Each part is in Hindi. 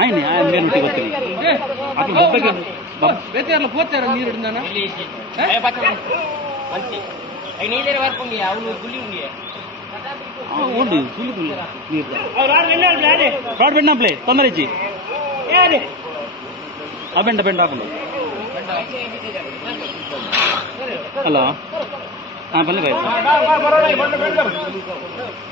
ఆయన నేను గొప్పది అతను బొబ్బకి ಬೇತಾರ್ಲ ಹೋಗ್ತಾರ ನೀರು ಹಿಡಿದಾನ ನೀರೇ ವರ್ಕು ಅವನು ಗುಲ್ಲಿ ಉಂಡಿ ఉండి చూలు రాడ్ పెండా ప్లే తొందర ఇచ్చి ఆ పెండ పెండ ఆపండి హలో పల్లె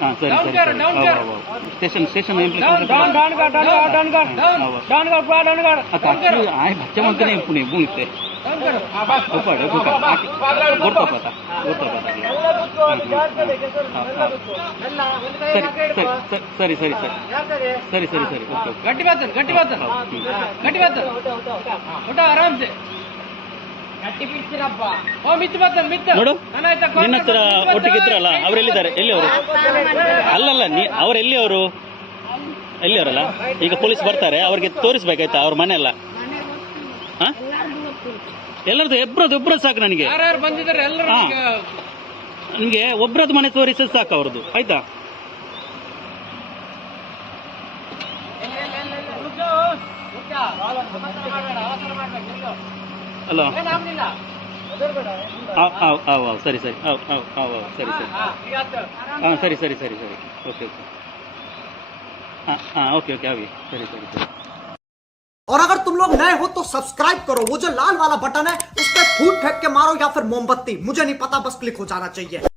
ಹಾಂ ಸರಿ ಸರಿ ಸರಿ ಹೌದು ಹೌದು ಸ್ಟೇಷನ್ ಸ್ಟೇಷನ್ ಏನು ಆಕ್ಚುಲಿ ಆಯ್ ಬಚ್ಚೆ ಮಂತನೇ ಪುಣೆ ಬೂಳಿತ್ತೆ ಗೊತ್ತಾಡ ಗೊತ್ತಾಡ ಗೊತ್ತಾಪತ ಗೊತ್ತಾಪತ ಸರಿ ಸರಿ ಸರಿ ಸರಿ ಸರಿ ಸರಿ ಸರಿ ಸರಿ ಓಕೆ ಗಟ್ಟಿ ಬಾತ ಗಟ್ಟಿ ಬಾತ ಗಟ್ಟಿ ಬಾತ ಊಟ ಆರಾಮ್ಸೆ ನಿನ್ನ ಹತ್ರ ಒಟ್ಟಿಗೆ ಇದ್ರಲ್ಲ ಅವರೆಲ್ಲಿದ್ದಾರೆ ಎಲ್ಲಿ ಅವರು ಅಲ್ಲಲ್ಲ ನೀ ಎಲ್ಲಿ ಅವರು ಎಲ್ಲಿ ಅವರಲ್ಲ ಈಗ ಪೊಲೀಸ್ ಬರ್ತಾರೆ ಅವ್ರಿಗೆ ತೋರಿಸ್ಬೇಕಾಯ್ತಾ ಅವ್ರ ಮನೆ ಎಲ್ಲ ಎಲ್ಲರದ್ದು ಇಬ್ಬರದ್ದು ಇಬ್ಬರದ್ದು ಸಾಕು ನನಗೆ ನನಗೆ ನಿಮಗೆ ಒಬ್ಬರದ್ದು ಮನೆ ತೋರಿಸ ಸಾಕು ಅವ್ರದ್ದು ಆಯ್ತಾ ಅಲ್ಲ ಆವ್ ಆವ್ ಆವ್ ಸರಿ ಸರಿ ಆವ್ ಆವ್ ಆವ್ ಆವ್ ಸರಿ ಸರಿ ಹಾಂ ಸರಿ ಸರಿ ಸರಿ ಸರಿ ಓಕೆ ಓಕೆ हाँ हाँ ओके ओके अभी सॉरी सॉरी सॉरी और अगर तुम लोग नए हो तो सब्सक्राइब करो वो जो लाल वाला बटन है उस पर फूट फेंक के मारो या फिर मोमबत्ती मुझे नहीं पता बस क्लिक हो जाना चाहिए